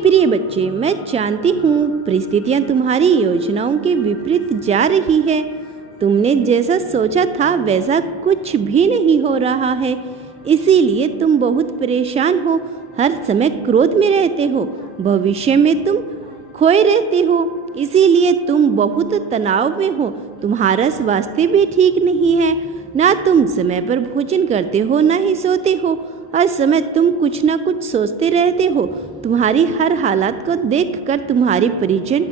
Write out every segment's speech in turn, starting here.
प्रिय बच्चे, मैं जानती हूँ परिस्थितियाँ तुम्हारी योजनाओं के विपरीत जा रही है। तुमने जैसा सोचा था वैसा कुछ भी नहीं हो रहा है, इसीलिए तुम बहुत परेशान हो, हर समय क्रोध में रहते हो, भविष्य में तुम खोए रहते हो, इसीलिए तुम बहुत तनाव में हो। तुम्हारा स्वास्थ्य भी ठीक नहीं है, ना तुम समय पर भोजन करते हो ना ही सोते हो, हर समय तुम कुछ ना कुछ सोचते रहते हो। तुम्हारी हर हालत को देखकर तुम्हारी परिजन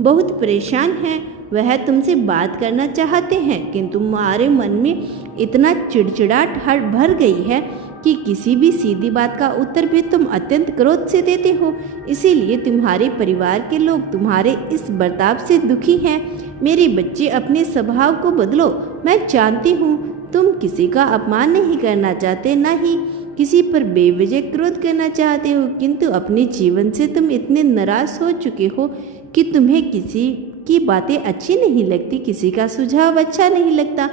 बहुत परेशान हैं। वह तुमसे बात करना चाहते हैं किंतु तुम्हारे मन में इतना चिड़चिड़ाहट भर गई है कि किसी भी सीधी बात का उत्तर भी तुम अत्यंत क्रोध से देते हो। इसीलिए तुम्हारे परिवार के लोग तुम्हारे इस बर्ताव से दुखी हैं। मेरे बच्चे, अपने स्वभाव को बदलो। मैं जानती हूँ तुम किसी का अपमान नहीं करना चाहते, ना ही किसी पर बेवजह क्रोध करना चाहते हो, किंतु अपने जीवन से तुम इतने नाराज हो चुके हो कि तुम्हें किसी की बातें अच्छी नहीं लगती, किसी का सुझाव अच्छा नहीं लगता।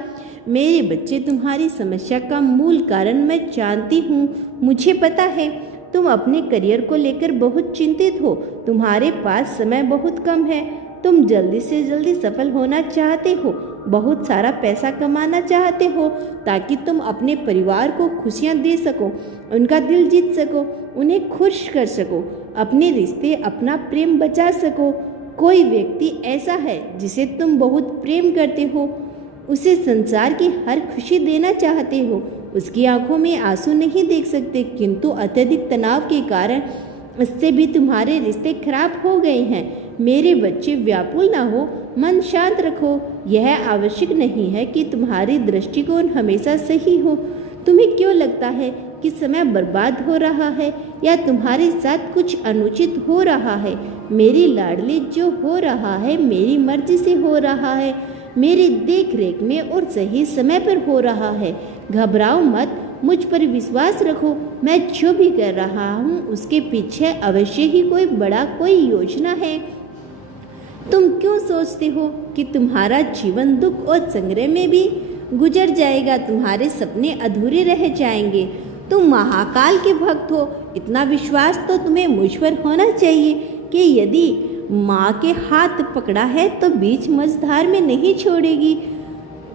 मेरे बच्चे, तुम्हारी समस्या का मूल कारण मैं जानती हूँ। मुझे पता है तुम अपने करियर को लेकर बहुत चिंतित हो। तुम्हारे पास समय बहुत कम है। तुम जल्दी से जल्दी सफल होना चाहते हो, बहुत सारा पैसा कमाना चाहते हो ताकि तुम अपने परिवार को खुशियाँ दे सको, उनका दिल जीत सको, उन्हें खुश कर सको, अपने रिश्ते, अपना प्रेम बचा सको। कोई व्यक्ति ऐसा है जिसे तुम बहुत प्रेम करते हो, उसे संसार की हर खुशी देना चाहते हो, उसकी आंखों में आंसू नहीं देख सकते, किंतु अत्यधिक तनाव के कारण इससे भी तुम्हारे रिश्ते खराब हो गए हैं। मेरे बच्चे, व्याकुल ना हो, मन शांत रखो। यह आवश्यक नहीं है कि तुम्हारी दृष्टिकोण हमेशा सही हो। तुम्हें क्यों लगता है कि समय बर्बाद हो रहा है या तुम्हारे साथ कुछ अनुचित हो रहा है? मेरी लाडली, जो हो रहा है मेरी मर्जी से हो रहा है, मेरी देख रेख में और सही समय पर हो रहा है। घबराओ मत, मुझ पर विश्वास रखो। मैं जो भी कर रहा हूँ उसके पीछे अवश्य ही कोई योजना है। तुम क्यों सोचते हो कि तुम्हारा जीवन दुख और संग्रह में भी गुजर जाएगा? तुम्हारे सपने अधूरे रह जाएंगे। तुम महाकाल के भक्त हो, इतना विश्वास तो तुम्हें मुझ पर होना चाहिए कि यदि माँ के हाथ पकड़ा है तो बीच मझधार में नहीं छोड़ेगी।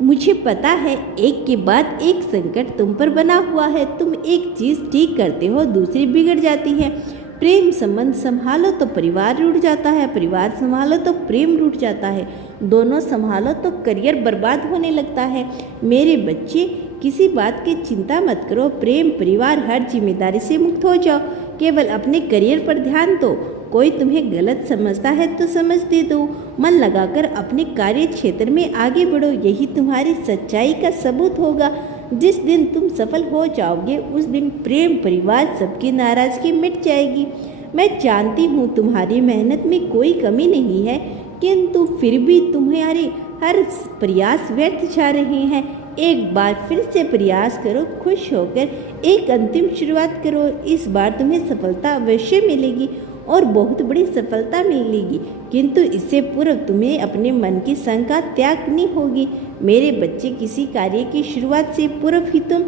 मुझे पता है एक के बाद एक संकट तुम पर बना हुआ है। तुम एक चीज़ ठीक करते हो, दूसरी बिगड़ जाती है। प्रेम संबंध संभालो तो परिवार रूठ जाता है, परिवार संभालो तो प्रेम रूठ जाता है, दोनों संभालो तो करियर बर्बाद होने लगता है। मेरे बच्चे, किसी बात की चिंता मत करो। प्रेम, परिवार, हर जिम्मेदारी से मुक्त हो जाओ। केवल अपने करियर पर ध्यान दो। कोई तुम्हें गलत समझता है तो समझते दो। मन लगाकर अपने कार्य क्षेत्र में आगे बढ़ो, यही तुम्हारी सच्चाई का सबूत होगा। जिस दिन तुम सफल हो जाओगे उस दिन प्रेम, परिवार, सबकी नाराजगी मिट जाएगी। मैं जानती हूँ तुम्हारी मेहनत में कोई कमी नहीं है, किंतु फिर भी तुम्हारे हर प्रयास व्यर्थ जा रहे हैं। एक बार फिर से प्रयास करो, खुश होकर एक अंतिम शुरुआत करो। इस बार तुम्हें सफलता अवश्य मिलेगी और बहुत बड़ी सफलता मिलेगी, किंतु इससे पूर्व तुम्हें अपने मन की शंका त्यागनी होगी। मेरे बच्चे, किसी कार्य की शुरुआत से पूर्व ही तुम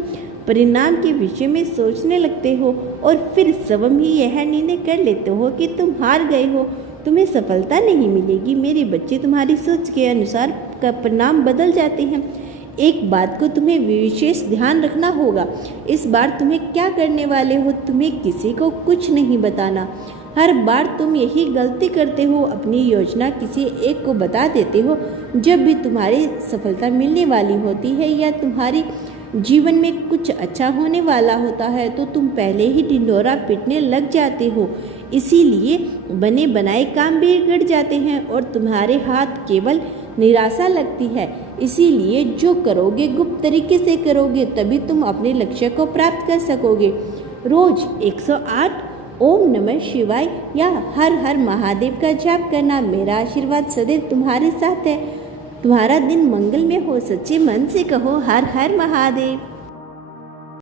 परिणाम के विषय में सोचने लगते हो और फिर स्वयं ही यह निर्णय कर लेते हो कि तुम हार गए हो, तुम्हें सफलता नहीं मिलेगी। मेरे बच्चे, तुम्हारी सोच के अनुसार का परिणाम बदल जाते हैं। एक बात को तुम्हें विशेष ध्यान रखना होगा। इस बार तुम्हें क्या करने वाले हो, तुम्हें किसी को कुछ नहीं बताना। हर बार तुम यही गलती करते हो, अपनी योजना किसी एक को बता देते हो। जब भी तुम्हारी सफलता मिलने वाली होती है या तुम्हारी जीवन में कुछ अच्छा होने वाला होता है तो तुम पहले ही ढिंढोरा पीटने लग जाते हो। इसीलिए बने बनाए काम बिगड़ जाते हैं और तुम्हारे हाथ केवल निराशा लगती है। इसीलिए जो करोगे गुप्त तरीके से करोगे, तभी तुम अपने लक्ष्य को प्राप्त कर सकोगे। रोज 108 ओम नमः शिवाय या हर हर महादेव का जाप करना। मेरा आशीर्वाद सदैव तुम्हारे साथ है। तुम्हारा दिन मंगल में हो। सच्चे मन से कहो हर हर महादेव।